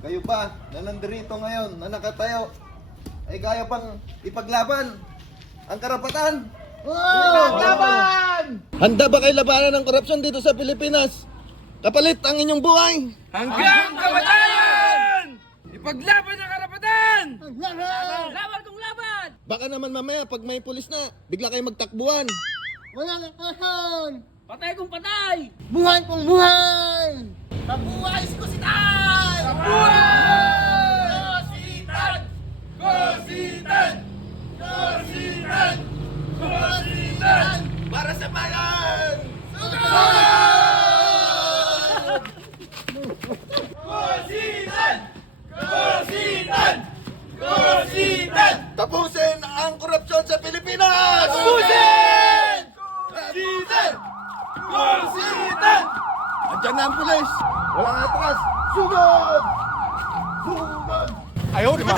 Kayo pa, na nandirito ngayon, na nakatayo, ay kaya pang ipaglaban ang karapatan. Laban! Handa ba kayo labanan ng korupsyon dito sa Pilipinas? Kapalit ang inyong buhay. Hanggang kamatayan! Ipaglaban ang karapatan! Laban kong laban! Baka naman mamaya pag may pulis na, bigla kayo magtakbuhan. Walang akasan! Patay kong patay! Buhay kong buhay! Mabuhay ko si Tay! Kositan! Kositan! Kositan! Kositan! Para sa bayan! Kositan! Kositan! Kositan! Tapusin ang korupsyon sa Pilipinas! Kositan! Kositan! Kositan! Andiyan na ang pulis! Walang atras! Sugod! Sugod! Ayaw, di ba?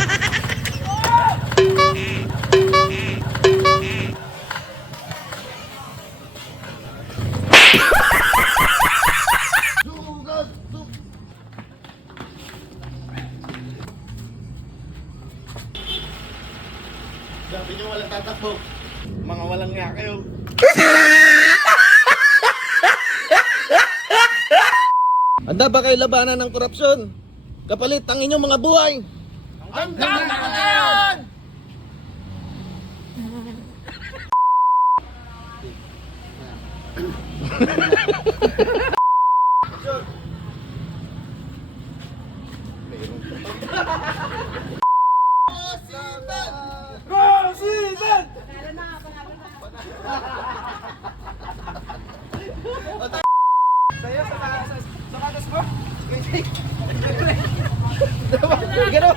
Sugod! Sabi niyo walang tatakbo. Mga walang nga kayo. Handa ba kayo labanan ng korupsyon? Kapalit ang inyong mga buhay. Hanggang kamatayan! Kositan! Sa'yo, sa katas mo? Gano'n?